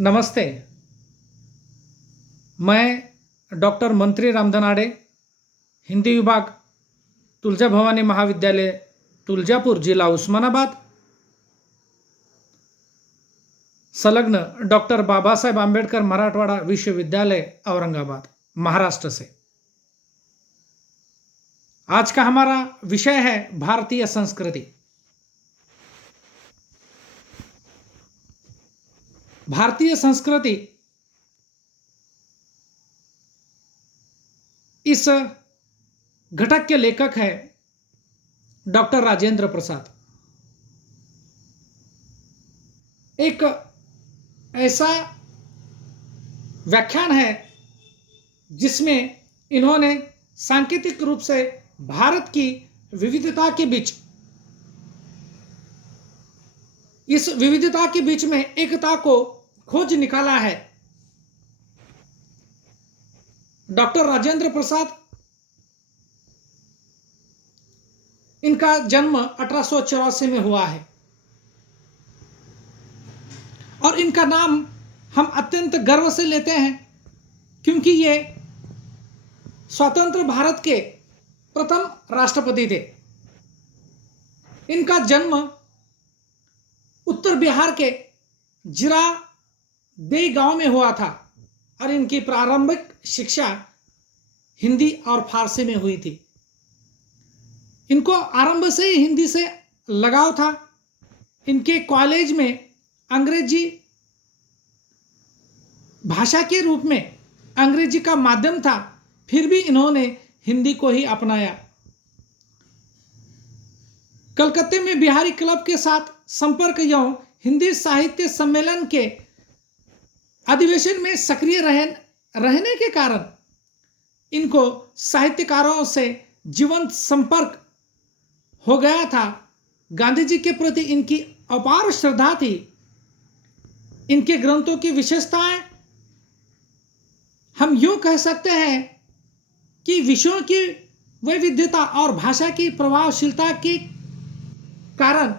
नमस्ते। मैं डॉक्टर मंत्री रामधनाड़े, हिंदी विभाग, तुलजा भवानी महाविद्यालय, तुलजापुर, जिला उस्मानाबाद, संलग्न डॉक्टर बाबा साहेब आंबेडकर मराठवाड़ा विश्वविद्यालय, औरंगाबाद, महाराष्ट्र से। आज का हमारा विषय है भारतीय संस्कृति। भारतीय संस्कृति इस घटक के लेखक है डॉक्टर राजेंद्र प्रसाद। एक ऐसा व्याख्यान है जिसमें इन्होंने सांकेतिक रूप से भारत की विविधता के बीच, इस विविधता के बीच में एकता को खोज निकाला है। डॉक्टर राजेंद्र प्रसाद, इनका जन्म 1884 में हुआ है और इनका नाम हम अत्यंत गर्व से लेते हैं क्योंकि ये स्वतंत्र भारत के प्रथम राष्ट्रपति थे। इनका जन्म उत्तर बिहार के जीरादेई गांव में हुआ था और इनकी प्रारंभिक शिक्षा हिंदी और फारसी में हुई थी। इनको आरंभ से ही हिंदी से लगाव था। इनके कॉलेज में अंग्रेजी भाषा के रूप में अंग्रेजी का माध्यम था, फिर भी इन्होंने हिंदी को ही अपनाया। कलकत्ते में बिहारी क्लब के साथ संपर्क एवं हिंदी साहित्य सम्मेलन के अधिवेशन में सक्रिय रहने के कारण इनको साहित्यकारों से जीवंत संपर्क हो गया था। गांधी जी के प्रति इनकी अपार श्रद्धा थी। इनके ग्रंथों की विशेषताएं हम यूं कह सकते हैं कि विषयों की वैविध्यता और भाषा की प्रभावशीलता के कारण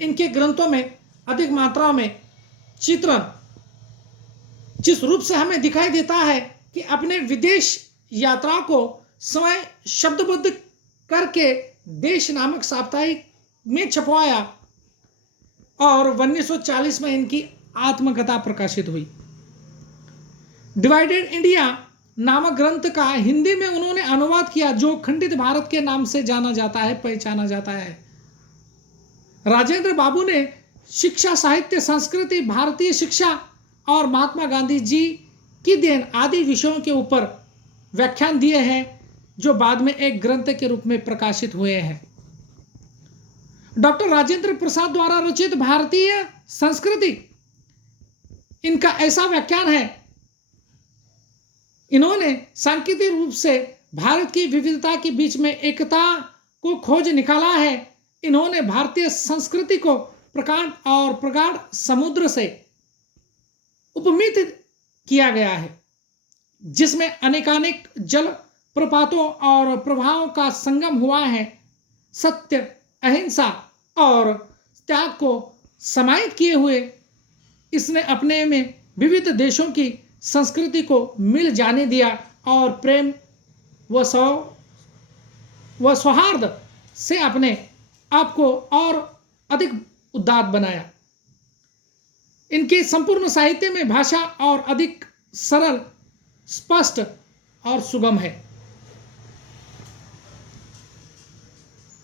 इनके ग्रंथों में अधिक मात्रा में चित्रण जिस रूप से हमें दिखाई देता है कि अपने विदेश यात्रा को स्वयं शब्दबद्ध करके देश नामक साप्ताहिक में छपवाया और 1940 में इनकी आत्मकथा प्रकाशित हुई। डिवाइडेड इंडिया नामक ग्रंथ का हिंदी में उन्होंने अनुवाद किया, जो खंडित भारत के नाम से जाना जाता है, पहचाना जाता है। राजेंद्र बाबू ने शिक्षा, साहित्य, संस्कृति, भारतीय शिक्षा और महात्मा गांधी जी की देन आदि विषयों के ऊपर व्याख्यान दिए हैं, जो बाद में एक ग्रंथ के रूप में प्रकाशित हुए हैं। डॉक्टर राजेंद्र प्रसाद द्वारा रचित भारतीय संस्कृति इनका ऐसा व्याख्यान है। इन्होंने सांकेतिक रूप से भारत की विविधता के बीच में एकता को खोज निकाला है। इन्होंने भारतीय संस्कृति को प्रकांड और प्रगाढ़ समुद्र से उपमित किया गया है, जिसमें अनेकानेक जल प्रपातों और प्रभावों का संगम हुआ है। सत्य, अहिंसा और त्याग को समाहित किए हुए इसने अपने में विविध देशों की संस्कृति को मिल जाने दिया और प्रेम व सौहार्द से अपने आप को और अधिक उदात्त बनाया। इनके संपूर्ण साहित्य में भाषा और अधिक सरल, स्पष्ट और सुगम है।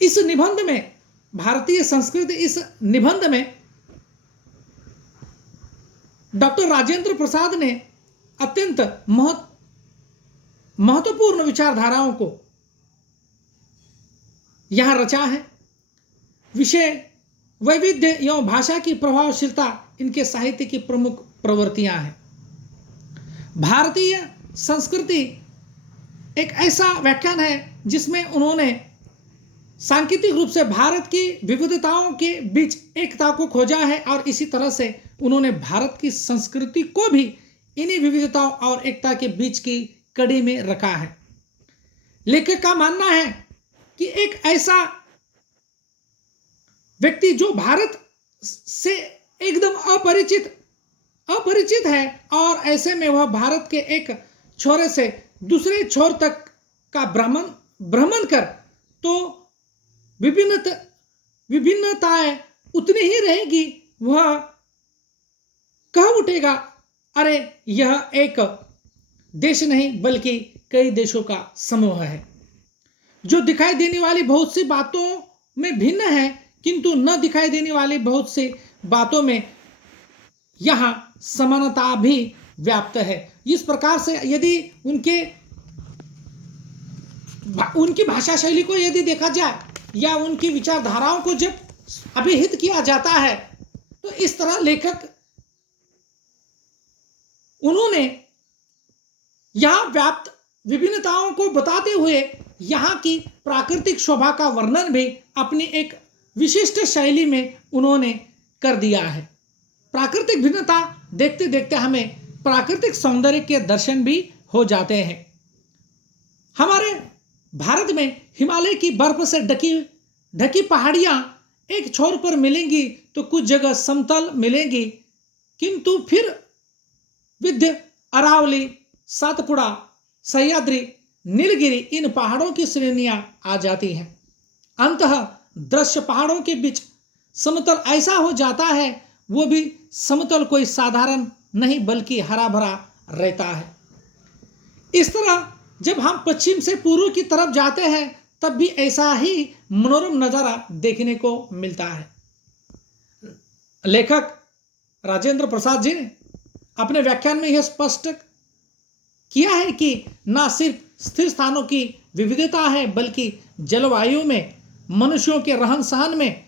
इस निबंध में, भारतीय संस्कृति, इस निबंध में डॉक्टर राजेंद्र प्रसाद ने अत्यंत महत्वपूर्ण विचारधाराओं को यहां रचा है। विषय वैविध्य एवं भाषा की प्रभावशीलता इनके साहित्य की प्रमुख प्रवृत्तियां हैं। भारतीय संस्कृति एक ऐसा व्याख्यान है जिसमें उन्होंने सांकेतिक रूप से भारत की विविधताओं के बीच एकता को खोजा है और इसी तरह से उन्होंने भारत की संस्कृति को भी इन्हीं विविधताओं और एकता के बीच की कड़ी में रखा है। लेखक का मानना है कि एक ऐसा व्यक्ति जो भारत से एकदम अपरिचित अपरिचित है और ऐसे में वह भारत के एक छोरे से दूसरे छोर तक का भ्रमण कर तो विभिन्नताएं उतनी ही रहेगी। वह कह उठेगा, अरे यह एक देश नहीं बल्कि कई देशों का समूह है। जो दिखाई देने वाली बहुत सी बातों में भिन्न है, किंतु न दिखाई देने वाली बहुत सी बातों में यहां समानता भी व्याप्त है। इस प्रकार से यदि उनकी भाषा शैली को यदि देखा जाए या उनकी विचारधाराओं को जब अभिहित किया जाता है, तो इस तरह लेखक उन्होंने यहां व्याप्त विभिन्नताओं को बताते हुए यहां की प्राकृतिक शोभा का वर्णन भी अपनी एक विशिष्ट शैली में उन्होंने कर दिया है। प्राकृतिक भिन्नता देखते देखते हमें प्राकृतिक सौंदर्य के दर्शन भी हो जाते हैं। हमारे भारत में हिमालय की बर्फ से ढकी पहाड़ियां एक छोर पर मिलेंगी तो कुछ जगह समतल मिलेंगी, किंतु फिर विंध्य, अरावली, सातपुड़ा, सह्याद्री, नीलगिरी इन पहाड़ों की श्रेणियां आ जाती हैं। अंततः दृश्य पहाड़ों के बीच समतल ऐसा हो जाता है, वो भी समतल कोई साधारण नहीं बल्कि हरा भरा रहता है। इस तरह जब हम पश्चिम से पूर्व की तरफ जाते हैं तब भी ऐसा ही मनोरम नजारा देखने को मिलता है। लेखक राजेंद्र प्रसाद जी ने अपने व्याख्यान में यह स्पष्ट किया है कि न सिर्फ स्थिर स्थानों की विविधता है बल्कि जलवायु में, मनुष्यों के रहन सहन में,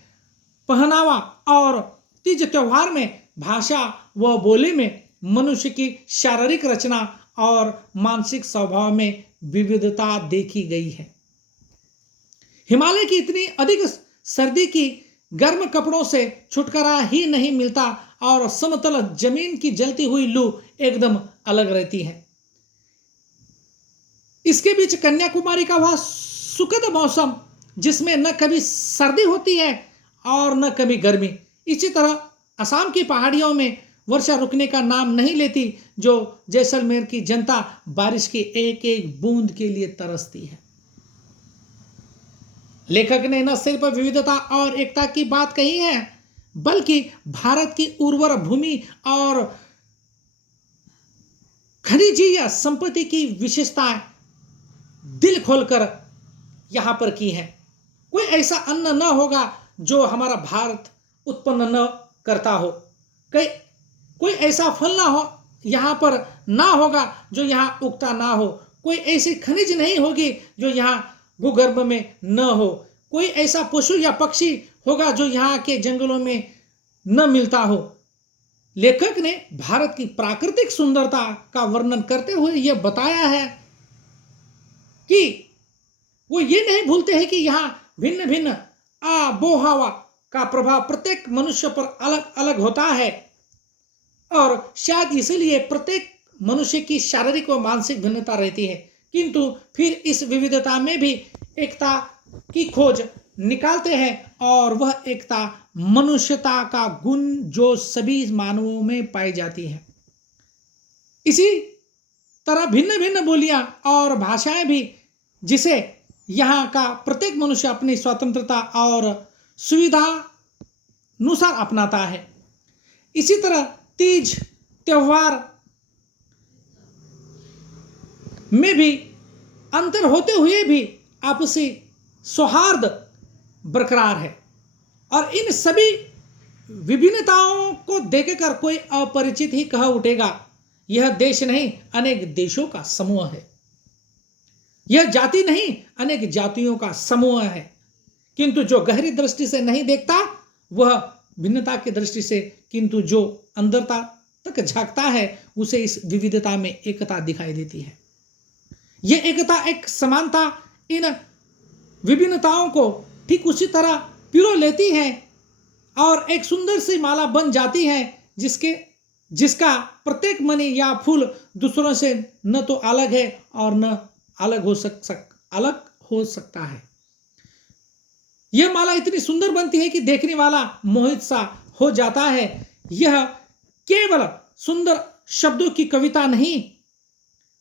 पहनावा और तीज त्योहार में, भाषा व बोली में, मनुष्य की शारीरिक रचना और मानसिक स्वभाव में विविधता देखी गई है। हिमालय की इतनी अधिक सर्दी की गर्म कपड़ों से छुटकारा ही नहीं मिलता और समतल जमीन की जलती हुई लू एकदम अलग रहती है। इसके बीच कन्याकुमारी का वह सुखद मौसम जिसमें न कभी सर्दी होती है और न कभी गर्मी। इसी तरह असम की पहाड़ियों में वर्षा रुकने का नाम नहीं लेती, जो जैसलमेर की जनता बारिश की एक एक बूंद के लिए तरसती है। लेखक ने न सिर्फ विविधता और एकता की बात कही है बल्कि भारत की उर्वर भूमि और खनिजीय संपत्ति की विशेषताएं दिल खोलकर यहां पर की है। कोई ऐसा अन्न न होगा जो हमारा भारत उत्पन्न न करता हो, कोई ऐसा फल ना हो यहाँ पर ना होगा जो यहाँ उगता ना हो, कोई ऐसी खनिज नहीं होगी जो यहाँ भूगर्भ में न हो, कोई ऐसा पशु या पक्षी होगा जो यहाँ के जंगलों में न मिलता हो। लेखक ने भारत की प्राकृतिक सुंदरता का वर्णन करते हुए यह बताया है कि वो ये नहीं भूलते हैं कि यहाँ भिन्न भिन्न आबोहवा का प्रभाव प्रत्येक मनुष्य पर अलग अलग होता है और शायद इसलिए प्रत्येक मनुष्य की शारीरिक व मानसिक भिन्नता रहती है, किंतु फिर इस विविधता में भी एकता की खोज निकालते हैं और वह एकता मनुष्यता का गुण जो सभी मानवों में पाई जाती है। इसी तरह भिन्न भिन्न बोलियां और भाषाएं भी जिसे यहाँ का प्रत्येक मनुष्य अपनी स्वतंत्रता और सुविधा अनुसार अपनाता है। इसी तरह तीज त्योहार में भी अंतर होते हुए भी आपसी सौहार्द बरकरार है और इन सभी विभिन्नताओं को देखकर कोई अपरिचित ही कह उठेगा, यह देश नहीं अनेक देशों का समूह है, यह जाति नहीं अनेक जातियों का समूह है। किंतु जो गहरी दृष्टि से नहीं देखता वह भिन्नता की दृष्टि से, किंतु जो अंदरता तक झांकता है उसे इस विविधता में एकता दिखाई देती है। यह एकता, एक समानता इन विभिन्नताओं को ठीक उसी तरह पिरो लेती है और एक सुंदर सी माला बन जाती है जिसका प्रत्येक मणि या फूल दूसरों से न तो अलग है और न अलग हो सकता है। यह माला इतनी सुंदर बनती है कि देखने वाला मोहित सा हो जाता है। यह केवल सुंदर शब्दों की कविता नहीं,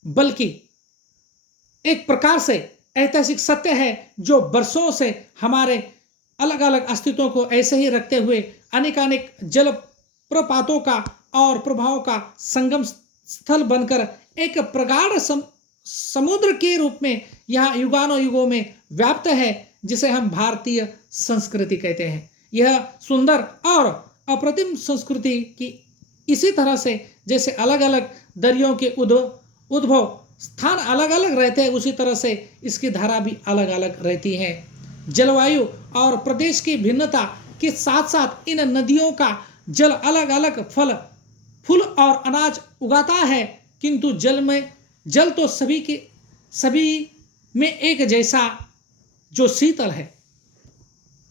बल्कि एक प्रकार से ऐतिहासिक सत्य है जो बरसों से हमारे अलग अलग अस्तित्वों को ऐसे ही रखते हुए अनेकानेक जल प्रपातों का और प्रभाव का संगम स्थल बनकर एक प्रगाढ़ समुद्र के रूप में यहाँ युगानों युगों में व्याप्त है, जिसे हम भारतीय संस्कृति कहते हैं। यह सुंदर और अप्रतिम संस्कृति की इसी तरह से जैसे अलग अलग दरियों के उद्भव स्थान अलग अलग रहते हैं, उसी तरह से इसकी धारा भी अलग अलग रहती है। जलवायु और प्रदेश की भिन्नता के साथ साथ इन नदियों का जल अलग अलग फल फूल और अनाज उगाता है, किंतु जल तो सभी में एक जैसा जो शीतल है।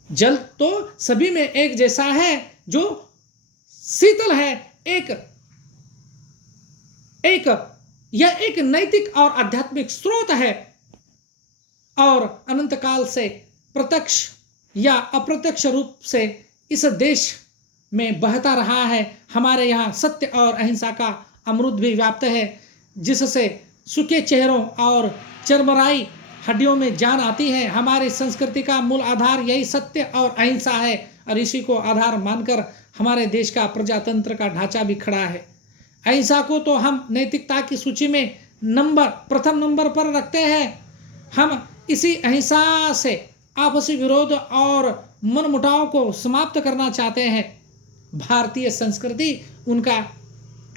जल तो सभी में एक जैसा है जो शीतल है। यह एक नैतिक और आध्यात्मिक स्रोत है और अनंत काल से प्रत्यक्ष या अप्रत्यक्ष रूप से इस देश में बहता रहा है। हमारे यहाँ सत्य और अहिंसा का अमृत भी व्याप्त है, जिससे सूखे चेहरों और चरमराई हड्डियों में जान आती है। हमारी संस्कृति का मूल आधार यही सत्य और अहिंसा है और इसी को आधार मानकर हमारे देश का प्रजातंत्र का ढांचा भी खड़ा है। अहिंसा को तो हम नैतिकता की सूची में प्रथम नंबर पर रखते हैं। हम इसी अहिंसा से आपसी विरोध और मनमुटाव को समाप्त करना चाहते हैं। भारतीय संस्कृति उनका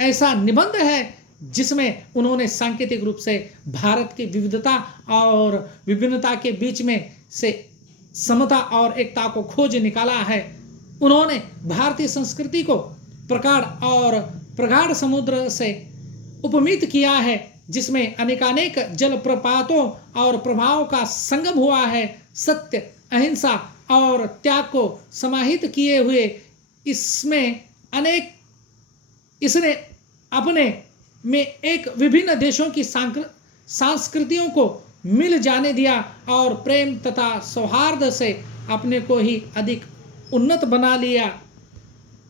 ऐसा निबंध है जिसमें उन्होंने सांकेतिक रूप से भारत की विविधता और विभिन्नता के बीच में से समता और एकता को खोज निकाला है। उन्होंने भारतीय संस्कृति को प्रगाढ़ समुद्र से उपमित किया है, जिसमें अनेकानेक जलप्रपातों और प्रभाव का संगम हुआ है। सत्य, अहिंसा और त्याग को समाहित किए हुए इसने अपने में एक विभिन्न देशों की संस्कृतियों को मिल जाने दिया और प्रेम तथा सौहार्द से अपने को ही अधिक उन्नत बना लिया।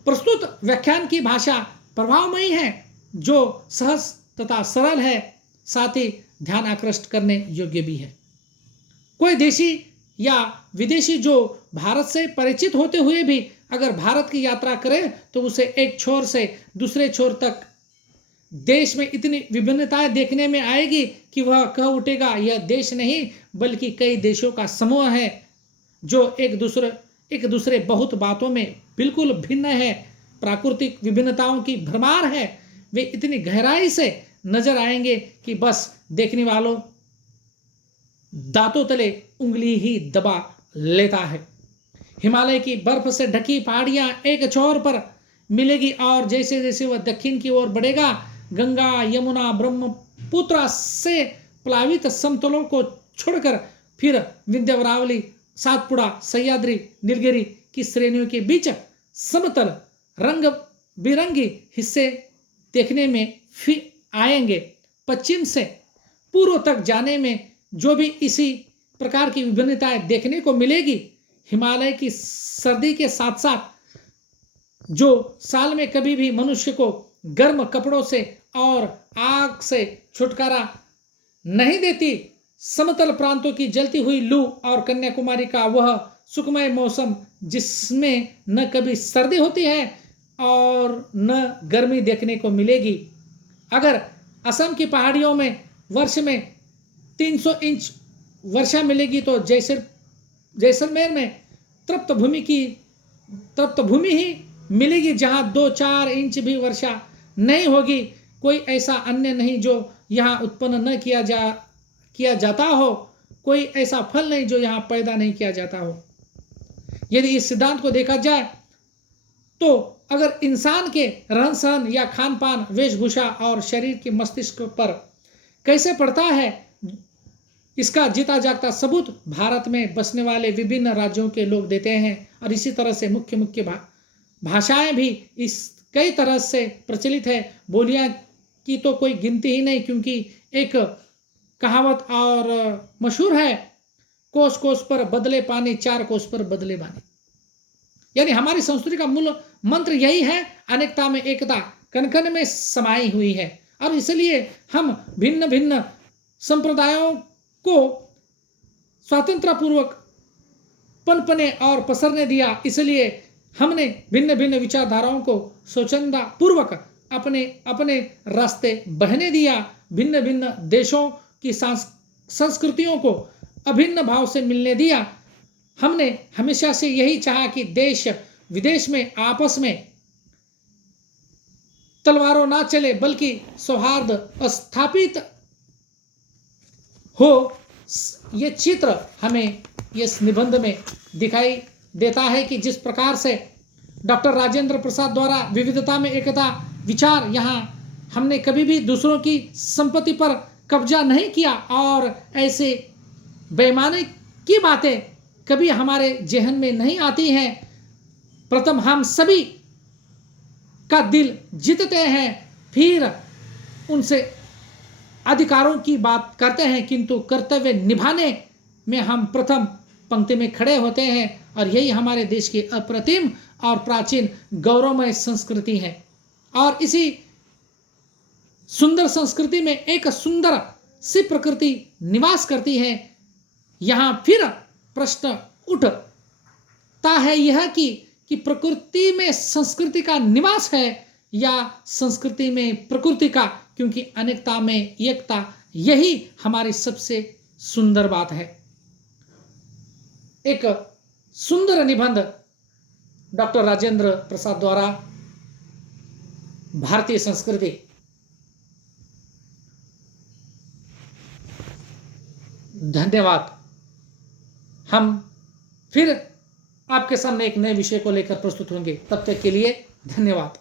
प्रस्तुत व्याख्यान की भाषा प्रभावमयी है, जो सहज तथा सरल है, साथ ही ध्यान आकृष्ट करने योग्य भी है। कोई देशी या विदेशी जो भारत से परिचित होते हुए भी अगर भारत की यात्रा करे तो उसे एक छोर से दूसरे छोर तक देश में इतनी विभिन्नताएं देखने में आएगी कि वह कह उठेगा यह देश नहीं बल्कि कई देशों का समूह है, जो एक दूसरे बहुत बातों में बिल्कुल भिन्न है। प्राकृतिक विभिन्नताओं की भरमार है। वे इतनी गहराई से नजर आएंगे कि बस देखने वालों दांतों तले उंगली ही दबा लेता है। हिमालय की बर्फ से ढकी पहाड़ियां एक छोर पर मिलेगी और जैसे जैसे वह दक्षिण की ओर बढ़ेगा, गंगा, यमुना, ब्रह्मपुत्र से प्लावित समतलों को छोड़कर फिर विंध्यावरावली, सातपुड़ा, सह्याद्री, नीलगिरी की श्रेणियों के बीच समतल रंग बिरंगी हिस्से देखने में फिर आएंगे। पश्चिम से पूर्व तक जाने में जो भी इसी प्रकार की विभिन्नताएं देखने को मिलेगी। हिमालय की सर्दी के साथ साथ जो साल में कभी भी मनुष्य को गर्म कपड़ों से और आग से छुटकारा नहीं देती, समतल प्रांतों की जलती हुई लू और कन्याकुमारी का वह सुखमय मौसम जिसमें न कभी सर्दी होती है और न गर्मी देखने को मिलेगी। अगर असम की पहाड़ियों में वर्ष में 300 इंच वर्षा मिलेगी तो जैसलमेर में तृप्त भूमि ही मिलेगी जहां 2-4 इंच भी वर्षा नहीं होगी। कोई ऐसा अन्य नहीं जो यहाँ उत्पन्न न किया जाता हो, कोई ऐसा फल नहीं जो यहाँ पैदा नहीं किया जाता हो। यदि इस सिद्धांत को देखा जाए तो अगर इंसान के रहन सहन या खान पान, वेशभूषा और शरीर के मस्तिष्क पर कैसे पड़ता है, इसका जीता जागता सबूत भारत में बसने वाले विभिन्न राज्यों के लोग देते हैं। और इसी तरह से मुख्य भाषाएं भी इस कई तरह से प्रचलित है। बोलियां की तो कोई गिनती ही नहीं, क्योंकि एक कहावत और मशहूर है, कोस कोस पर बदले पानी, 4 कोस पर बदले बानी। यानी हमारी संस्कृति का मूल मंत्र यही है, अनेकता में एकता। कण कण में समाई हुई है और इसलिए हम भिन्न भिन्न संप्रदायों को स्वतंत्र पूर्वक पनपने और पसरने दिया। इसलिए हमने भिन्न भिन्न विचारधाराओं को स्वच्छंदा पूर्वक अपने अपने रास्ते बहने दिया। भिन्न भिन्न देशों की संस्कृतियों को अभिन्न भाव से मिलने दिया। हमने हमेशा से यही चाहा कि देश विदेश में आपस में तलवारों ना चले बल्कि सौहार्द स्थापित हो। ये चित्र हमें इस निबंध में दिखाई देता है कि जिस प्रकार से डॉक्टर राजेंद्र प्रसाद द्वारा विविधता में एकता विचार, यहाँ हमने कभी भी दूसरों की संपत्ति पर कब्जा नहीं किया और ऐसे बेईमानी की बातें कभी हमारे जहन में नहीं आती हैं। प्रथम हम सभी का दिल जीतते हैं, फिर उनसे अधिकारों की बात करते हैं, किंतु कर्तव्य निभाने में हम प्रथम पंक्ति में खड़े होते हैं। और यही हमारे देश की अप्रतिम और प्राचीन गौरवमय संस्कृति है। और इसी सुंदर संस्कृति में एक सुंदर सी प्रकृति निवास करती है। यहाँ फिर प्रश्न उठता है यह कि प्रकृति में संस्कृति का निवास है या संस्कृति में प्रकृति का, क्योंकि अनेकता में एकता, यही हमारी सबसे सुंदर बात है। एक सुंदर निबंध डॉक्टर राजेंद्र प्रसाद द्वारा भारतीय संस्कृति। धन्यवाद। हम फिर आपके सामने एक नए विषय को लेकर प्रस्तुत होंगे। तब तक के लिए धन्यवाद।